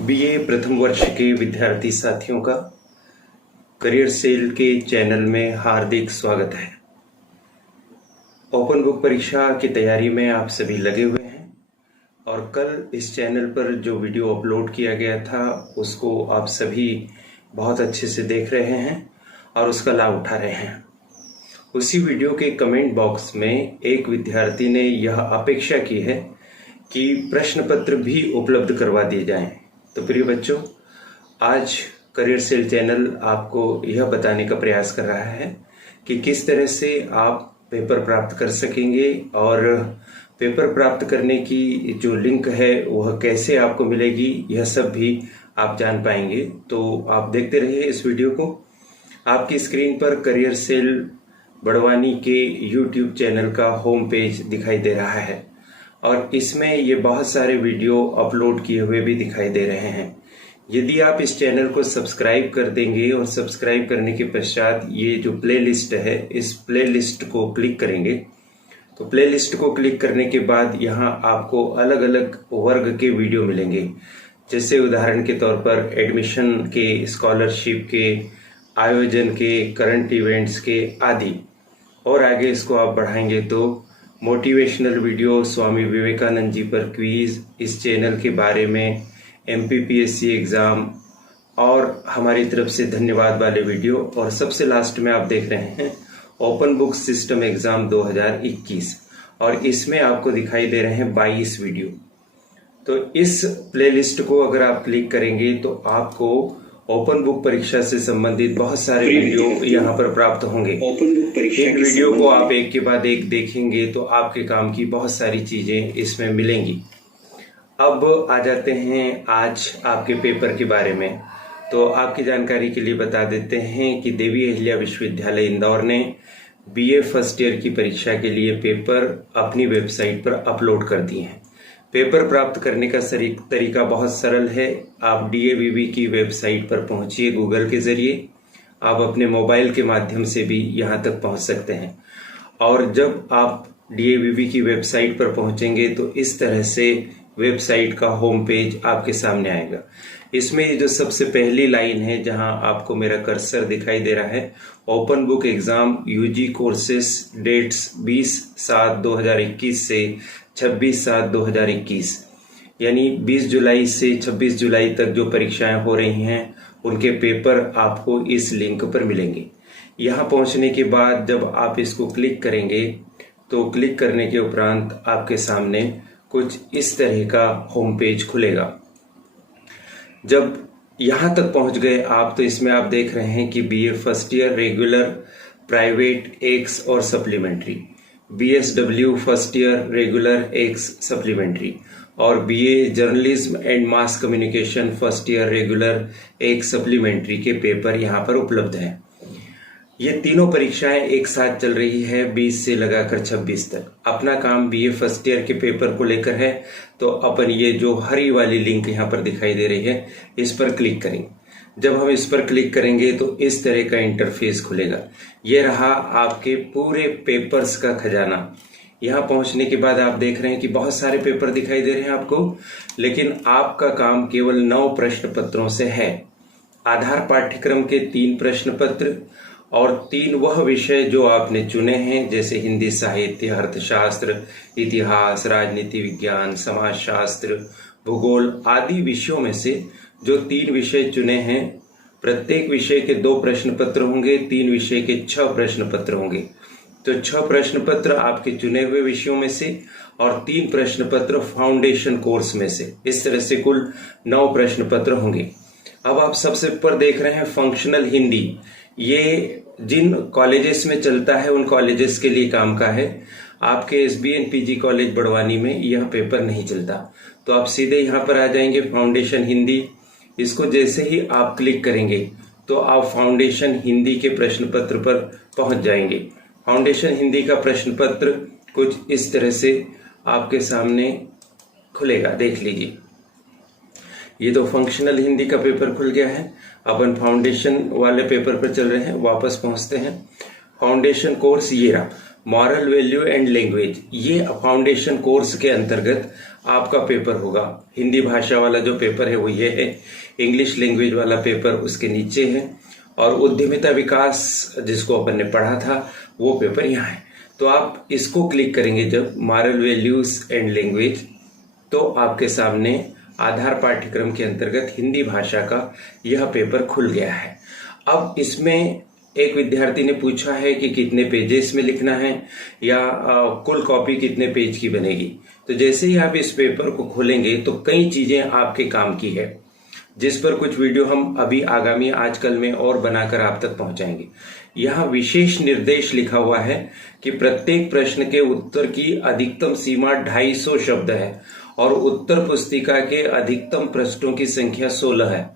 BA प्रथम वर्ष के विद्यार्थी साथियों का करियर सेल के चैनल में हार्दिक स्वागत है। ओपन बुक परीक्षा की तैयारी में आप सभी लगे हुए हैं और कल इस चैनल पर जो वीडियो अपलोड किया गया था उसको आप सभी बहुत अच्छे से देख रहे हैं और उसका लाभ उठा रहे हैं। उसी वीडियो के कमेंट बॉक्स में एक विद्यार्थी ने यह अपेक्षा की है कि प्रश्न पत्र भी उपलब्ध करवा दिए जाएं। तो प्रिय बच्चों, आज करियर सेल चैनल आपको यह बताने का प्रयास कर रहा है कि किस तरह से आप पेपर प्राप्त कर सकेंगे और पेपर प्राप्त करने की जो लिंक है वह कैसे आपको मिलेगी, यह सब भी आप जान पाएंगे। तो आप देखते रहिए इस वीडियो को। आपकी स्क्रीन पर करियर सेल बड़वानी के YouTube चैनल का होम पेज दिखाई दे रहा है और इसमें ये बहुत सारे वीडियो अपलोड किए हुए भी दिखाई दे रहे हैं। यदि आप इस चैनल को सब्सक्राइब कर देंगे और सब्सक्राइब करने के पश्चात ये जो प्लेलिस्ट है इस प्लेलिस्ट को क्लिक करेंगे तो प्लेलिस्ट को क्लिक करने के बाद यहाँ आपको अलग अलग वर्ग के वीडियो मिलेंगे। जैसे उदाहरण के तौर पर एडमिशन के, स्कॉलरशिप के, आयोजन के, करंट इवेंट्स के आदि। और आगे इसको आप बढ़ाएंगे तो मोटिवेशनल वीडियो, स्वामी विवेकानंद जी पर क्विज, इस चैनल के बारे में, MPPSC एग्जाम और हमारी तरफ से धन्यवाद वाले वीडियो, और सबसे लास्ट में आप देख रहे हैं ओपन बुक सिस्टम एग्जाम 2021 और इसमें आपको दिखाई दे रहे हैं 22 वीडियो। तो इस प्लेलिस्ट को अगर आप क्लिक करेंगे तो आपको ओपन बुक परीक्षा से संबंधित बहुत सारे वीडियो यहाँ पर प्राप्त होंगे। ओपन बुक परीक्षा एक वीडियो को आप एक के बाद एक देखेंगे तो आपके काम की बहुत सारी चीजें इसमें मिलेंगी। अब आ जाते हैं आज आपके पेपर के बारे में। तो आपकी जानकारी के लिए बता देते हैं कि देवी अहिल्या विश्वविद्यालय इंदौर ने BA फर्स्ट ईयर की परीक्षा के लिए पेपर अपनी वेबसाइट पर अपलोड कर दिए हैं। पेपर प्राप्त करने का तरीका बहुत सरल है। आप DAVV की वेबसाइट पर पहुंचिए गूगल के जरिए। आप अपने मोबाइल के माध्यम से भी यहां तक पहुंच सकते हैं और जब आप DAVV की वेबसाइट पर पहुंचेंगे तो इस तरह से वेबसाइट का होम पेज आपके सामने आएगा। इसमें जो सबसे पहली लाइन है जहां आपको मेरा कर्सर दिखाई दे रहा है, open book exam UG courses dates 20/7/2021 से 26/7/2021, यानी 20 जुलाई से 26 जुलाई तक जो परीक्षाएं हो रही हैं उनके पेपर आपको इस लिंक पर मिलेंगे। यहां पहुंचने के बाद जब आप इसको क्लिक करेंगे तो क्लिक करने के उपरांत आपके सामने कुछ इस तरह का होम पेज खुलेगा। जब यहां तक पहुंच गए आप तो इसमें आप देख रहे हैं कि BA first year regular, private, ex और supplementary, BSW first year regular, ex, supplementary और BA journalism and mass communication first year regular, ex, supplementary के पेपर यहाँ पर उपलब्ध हैं। ये तीनों परीक्षाएं एक साथ चल रही है 20 से लगाकर 26 तक। अपना काम BA फर्स्ट ईयर के पेपर को लेकर है तो अपन ये जो हरी वाली लिंक यहाँ पर दिखाई दे रही है इस पर क्लिक करेंगे। जब हम इस पर क्लिक करेंगे तो इस तरह का इंटरफेस खुलेगा। ये रहा आपके पूरे पेपर्स का खजाना। यहाँ पहुंचने के बाद आप देख रहे हैं कि बहुत सारे पेपर दिखाई दे रहे हैं आपको, लेकिन आपका काम केवल 9 प्रश्न पत्रों से है। आधार पाठ्यक्रम के 3 प्रश्न पत्र और 3 वह विषय जो आपने चुने हैं, जैसे हिंदी साहित्य, अर्थशास्त्र, इतिहास, राजनीति विज्ञान, समाजशास्त्र, भूगोल आदि विषयों में से जो 3 विषय चुने हैं, प्रत्येक विषय के 2 प्रश्न पत्र होंगे, 3 विषय के 6 प्रश्न पत्र होंगे। तो 6 प्रश्न पत्र आपके चुने हुए विषयों में से और 3 प्रश्न पत्र फाउंडेशन कोर्स में से, इस तरह से कुल 9 प्रश्न पत्र होंगे। अब आप सबसे ऊपर देख रहे हैं फंक्शनल हिंदी। ये जिन कॉलेजेस में चलता है उन कॉलेजेस के लिए काम का है। आपके SBN PG कॉलेज बड़वानी में यह पेपर नहीं चलता। तो आप सीधे यहाँ पर आ जाएंगे फाउंडेशन हिंदी। इसको जैसे ही आप क्लिक करेंगे तो आप फाउंडेशन हिंदी के प्रश्न पत्र पर पहुंच जाएंगे। फाउंडेशन हिंदी का प्रश्न पत्र कुछ इस तरह से आपके सामने खुलेगा, देख लीजिए। ये तो फंक्शनल हिंदी का पेपर खुल गया है। अपन फाउंडेशन वाले पेपर पर चल रहे हैं, वापस पहुंचते हैं। फाउंडेशन कोर्स ये रहा। मॉरल वैल्यू एंड लैंग्वेज, ये फाउंडेशन कोर्स के अंतर्गत आपका पेपर होगा। हिंदी भाषा वाला जो पेपर है वो ये है, इंग्लिश लैंग्वेज वाला पेपर उसके नीचे है, और उद्यमिता विकास जिसको अपन ने पढ़ा था वो पेपर यहाँ है। तो आप इसको क्लिक करेंगे जब मॉरल वैल्यूज एंड लैंग्वेज, तो आपके सामने आधार पाठ्यक्रम के अंतर्गत हिंदी भाषा का यह पेपर खुल गया है। अब इसमें एक विद्यार्थी ने पूछा है कि कितने पेजेस में लिखना है या कुल कॉपी कितने पेज की बनेगी। तो जैसे ही आप इस पेपर को खोलेंगे तो कई चीजें आपके काम की है, जिस पर कुछ वीडियो हम अभी आगामी आजकल में और बनाकर आप तक पहुंचाएंगे। यहाँ विशेष निर्देश लिखा हुआ है कि प्रत्येक प्रश्न के उत्तर की अधिकतम सीमा 250 शब्द है और उत्तर पुस्तिका के अधिकतम पृष्ठों की संख्या 16 है।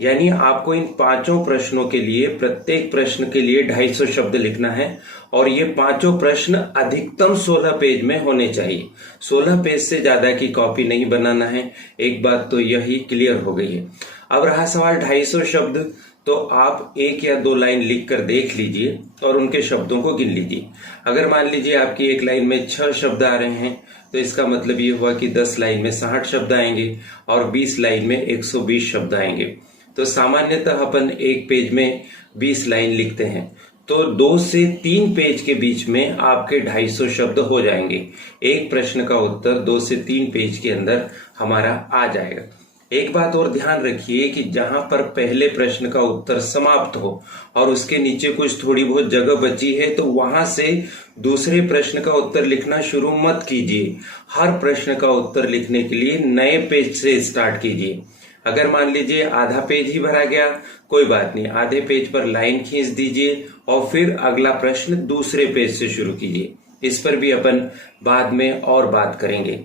यानी आपको इन 5 प्रश्नों के लिए, प्रत्येक प्रश्न के लिए 250 शब्द लिखना है और ये 5 प्रश्न अधिकतम 16 पेज में होने चाहिए। 16 पेज से ज्यादा की कॉपी नहीं बनाना है। एक बात तो यही क्लियर हो गई है। अब रहा सवाल 250 शब्द, तो आप 1 या 2 लाइन लिख कर देख लीजिए और उनके शब्दों को गिन लीजिए। अगर मान लीजिए आपकी एक लाइन में 6 शब्द आ रहे हैं तो इसका मतलब ये हुआ कि 10 लाइन में 60 शब्द आएंगे और 20 लाइन में 120 शब्द आएंगे। तो सामान्यतः अपन एक पेज में 20 लाइन लिखते हैं, तो 2 से 3 पेज के बीच में आपके 250 शब्द हो जाएंगे। एक प्रश्न का उत्तर 2 से 3 पेज के अंदर हमारा आ जाएगा। एक बात और ध्यान रखिए कि जहां पर पहले प्रश्न का उत्तर समाप्त हो और उसके नीचे कुछ थोड़ी बहुत जगह बची है, तो वहां से दूसरे प्रश्न का उत्तर लिखना शुरू मत कीजिए। हर प्रश्न का उत्तर लिखने के लिए नए पेज से स्टार्ट कीजिए। अगर मान लीजिए आधा पेज ही भरा गया, कोई बात नहीं, आधे पेज पर लाइन खींच दीजिए और फिर अगला प्रश्न दूसरे पेज से शुरू कीजिए। इस पर भी अपन बाद में और बात करेंगे।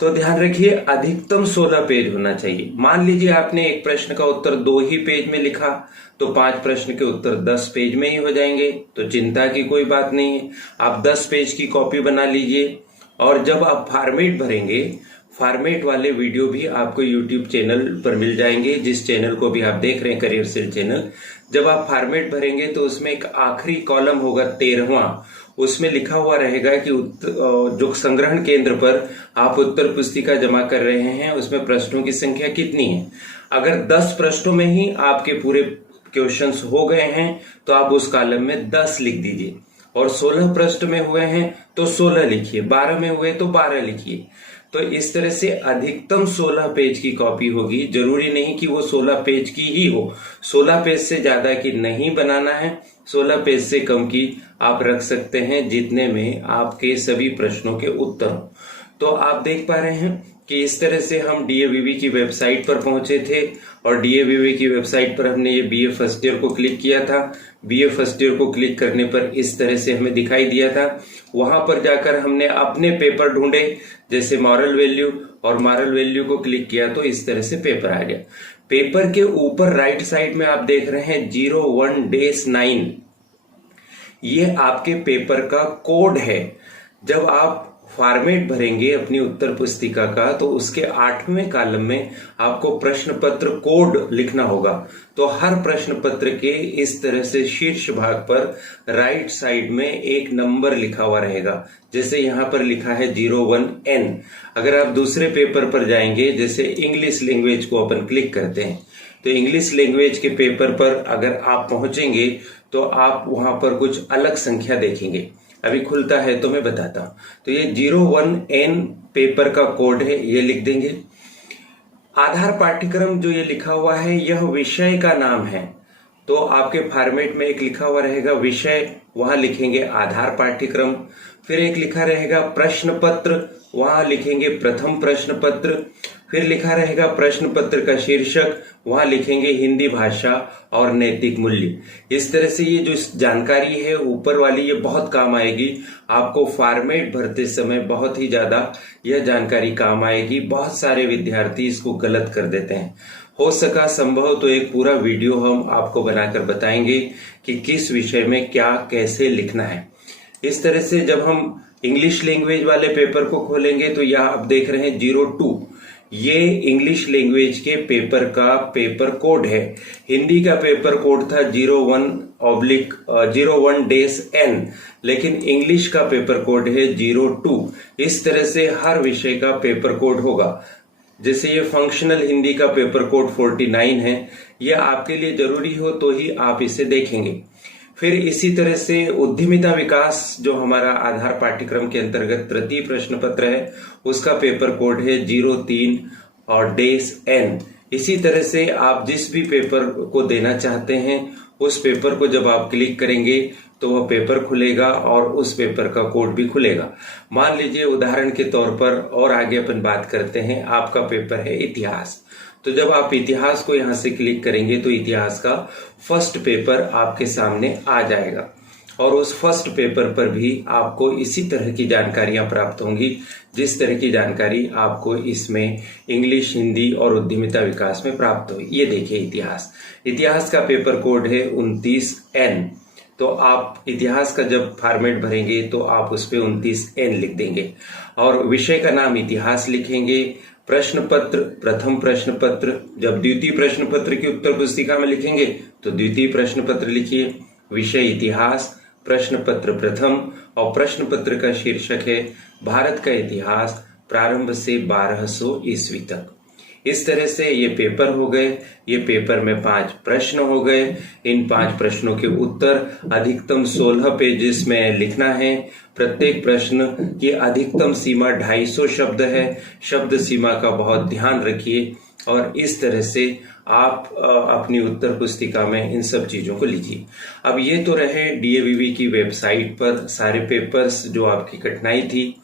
तो ध्यान रखिए, अधिकतम 16 पेज होना चाहिए। मान लीजिए आपने एक प्रश्न का उत्तर 2 ही पेज में लिखा, तो 5 प्रश्न के उत्तर 10 पेज में ही हो जाएंगे, तो चिंता की कोई बात नहीं है। आप 10 पेज की कॉपी बना लीजिए और जब आप फॉर्मेट भरेंगे, फॉर्मेट वाले वीडियो भी आपको यूट्यूब चैनल पर मिल जाएंगे, जिस चैनल को भी आप देख रहे हैं, करियर सेल चैनल। जब आप फॉर्मेट भरेंगे तो उसमें एक आखिरी कॉलम होगा 13वां, उसमें लिखा हुआ रहेगा कि जो संग्रहण केंद्र पर आप उत्तर पुस्तिका जमा कर रहे हैं उसमें प्रश्नों की संख्या कितनी है। अगर 10 प्रश्नों में ही आपके पूरे क्वेश्चंस हो गए हैं तो आप उस कॉलम में 10 लिख दीजिए, और 16 प्रश्न में हुए हैं तो 16 लिखिए, 12 में हुए तो 12 लिखिए। तो इस तरह से अधिकतम 16 पेज की कॉपी होगी। जरूरी नहीं कि वो 16 पेज की ही हो, 16 पेज से ज्यादा की नहीं बनाना है, 16 पेज से कम की आप रख सकते हैं, जितने में आपके सभी प्रश्नों के उत्तर हो। तो आप देख पा रहे हैं कि इस तरह से हम डीएवीवी की वेबसाइट पर पहुंचे थे और डीएवीवी की वेबसाइट पर हमने ये बीए फर्स्ट ईयर को क्लिक किया था। बीए फर्स्ट ईयर को क्लिक करने पर इस तरह से हमें दिखाई दिया था। वहां पर जाकर हमने अपने पेपर ढूंढे, जैसे मॉरल वैल्यू, और मॉरल वैल्यू को क्लिक किया तो इस तरह से पेपर आ गया। पेपर के ऊपर राइट साइड में आप देख रहे हैं 01-9, ये आपके पेपर का कोड है। जब आप फॉर्मेट भरेंगे अपनी उत्तर पुस्तिका का तो उसके 8वें कॉलम में आपको प्रश्न पत्र कोड लिखना होगा। तो हर प्रश्न पत्र के इस तरह से शीर्ष भाग पर राइट साइड में एक नंबर लिखा हुआ रहेगा, जैसे यहां पर लिखा है 01N। अगर आप दूसरे पेपर पर जाएंगे, जैसे इंग्लिश लैंग्वेज को अपन क्लिक करते हैं, तो इंग्लिश लैंग्वेज के पेपर पर अगर आप पहुंचेंगे तो आप वहां पर कुछ अलग संख्या देखेंगे। अभी खुलता है तो मैं बताता हूं। तो ये 01N पेपर का कोड है, ये लिख देंगे। आधार पाठ्यक्रम जो ये लिखा हुआ है यह विषय का नाम है, तो आपके फॉर्मेट में एक लिखा हुआ रहेगा विषय, वहां लिखेंगे आधार पाठ्यक्रम। फिर एक लिखा रहेगा प्रश्न पत्र, वहां लिखेंगे प्रथम प्रश्न पत्र। फिर लिखा रहेगा प्रश्न पत्र का शीर्षक, वहां लिखेंगे हिंदी भाषा और नैतिक मूल्य। इस तरह से ये जो जानकारी है ऊपर वाली, ये बहुत काम आएगी आपको फॉर्मेट भरते समय, बहुत ही ज्यादा यह जानकारी काम आएगी। बहुत सारे विद्यार्थी इसको गलत कर देते हैं। हो सका संभव तो एक पूरा वीडियो हम आपको बनाकर बताएंगे कि किस विषय में क्या कैसे लिखना है। इस तरह से जब हम इंग्लिश लैंग्वेज वाले पेपर को खोलेंगे तो यह आप देख रहे हैं 02, ये इंग्लिश लैंग्वेज के पेपर का पेपर कोड है। हिंदी का पेपर कोड था 01 01-N, लेकिन इंग्लिश का पेपर कोड है 02। इस तरह से हर विषय का पेपर कोड होगा। जैसे ये फंक्शनल हिंदी का पेपर कोड 49 है, यह आपके लिए जरूरी हो तो ही आप इसे देखेंगे। फिर इसी तरह से उद्यमिता विकास जो हमारा आधार पाठ्यक्रम के अंतर्गत तृतीय प्रश्न पत्र है, उसका पेपर कोड है 03 और -N। इसी तरह से आप जिस भी पेपर को देना चाहते हैं उस पेपर को जब आप क्लिक करेंगे तो वह पेपर खुलेगा और उस पेपर का कोड भी खुलेगा। मान लीजिए उदाहरण के तौर पर, और आगे अपन बात करते हैं, आपका पेपर है इतिहास। तो जब आप इतिहास को यहां से क्लिक करेंगे तो इतिहास का फर्स्ट पेपर आपके सामने आ जाएगा और उस फर्स्ट पेपर पर भी आपको इसी तरह की जानकारियां प्राप्त होंगी जिस तरह की जानकारी आपको इसमें इंग्लिश, हिंदी और उद्यमिता विकास में प्राप्त हुई। ये देखिए इतिहास का पेपर कोड है 29N। तो आप इतिहास का जब फॉर्मेट भरेंगे तो आप उस पे 29N लिख देंगे और विषय का नाम इतिहास लिखेंगे। प्रश्न पत्र, प्रथम प्रश्न पत्र। जब द्वितीय प्रश्न पत्र की उत्तर पुस्तिका में लिखेंगे तो द्वितीय प्रश्न पत्र लिखिए। विषय इतिहास, प्रश्न पत्र प्रथम, और प्रश्न पत्र का शीर्षक है भारत का इतिहास प्रारंभ से 1200 ईस्वी तक। इस तरह से ये पेपर हो गए। ये पेपर में 5 प्रश्न हो गए। इन 5 प्रश्नों के उत्तर अधिकतम 16 पेजेस में लिखना है। प्रत्येक प्रश्न की अधिकतम सीमा 250 शब्द है। शब्द सीमा का बहुत ध्यान रखिए और इस तरह से आप अपनी उत्तर पुस्तिका में इन सब चीजों को लीजिए। अब ये तो रहे DAVV की वेबसाइट पर सारे पेपर्स जो आपकी कठिनाई थी,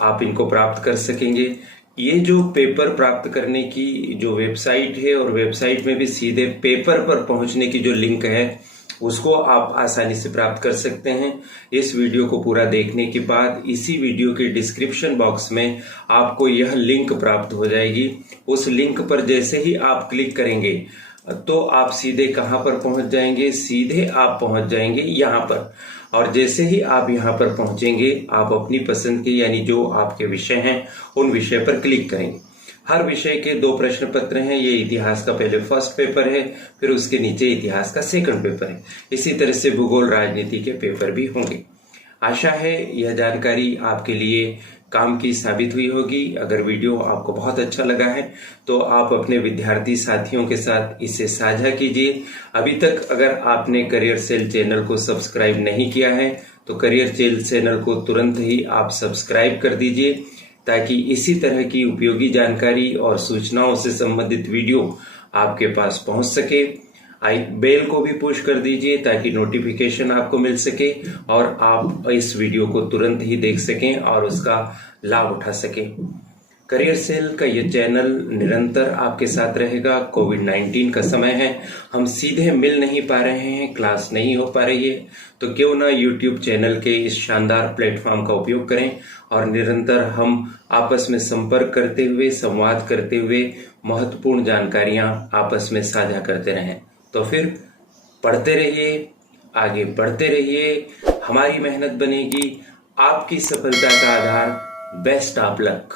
आप इनको प्राप्त कर सकेंगे। ये जो पेपर प्राप्त करने की जो वेबसाइट है और वेबसाइट में भी सीधे पेपर पर पहुंचने की जो लिंक है उसको आप आसानी से प्राप्त कर सकते हैं। इस वीडियो को पूरा देखने के बाद इसी वीडियो के डिस्क्रिप्शन बॉक्स में आपको यह लिंक प्राप्त हो जाएगी। उस लिंक पर जैसे ही आप क्लिक करेंगे तो आप सीधे कहां पर पहुंच जाएंगे? सीधे आप पहुंच जाएंगे यहां पर। और जैसे ही आप यहां पर पहुंचेंगे आप अपनी पसंद के यानी जो आपके विषय हैं उन विषय पर क्लिक करेंगे। हर विषय के 2 प्रश्न पत्र हैं। ये इतिहास का पहले फर्स्ट पेपर है, फिर उसके नीचे इतिहास का सेकंड पेपर है। इसी तरह से भूगोल, राजनीति के पेपर भी होंगे। आशा है यह जानकारी आपके लिए काम की साबित हुई होगी। अगर वीडियो आपको बहुत अच्छा लगा है तो आप अपने विद्यार्थी साथियों के साथ इसे साझा कीजिए। अभी तक अगर आपने करियर सेल चैनल को सब्सक्राइब नहीं किया है तो करियर सेल चैनल को तुरंत ही आप सब्सक्राइब कर दीजिए ताकि इसी तरह की उपयोगी जानकारी और सूचनाओं से संबंधित वीडियो आपके पास पहुंच सके। बेल को भी पुश कर दीजिए ताकि नोटिफिकेशन आपको मिल सके और आप इस वीडियो को तुरंत ही देख सकें और उसका लाभ उठा सकें। करियर सेल का ये चैनल निरंतर आपके साथ रहेगा। कोविड-19 का समय है, हम सीधे मिल नहीं पा रहे हैं, क्लास नहीं हो पा रही है, तो क्यों ना यूट्यूब चैनल के इस शानदार प्लेटफॉर्म का उपयोग करें और निरंतर हम आपस में संपर्क करते हुए, संवाद करते हुए महत्वपूर्ण जानकारियां आपस में साझा करते रहें। तो फिर पढ़ते रहिए, आगे बढ़ते रहिए, हमारी मेहनत बनेगी आपकी सफलता का आधार। Best of luck.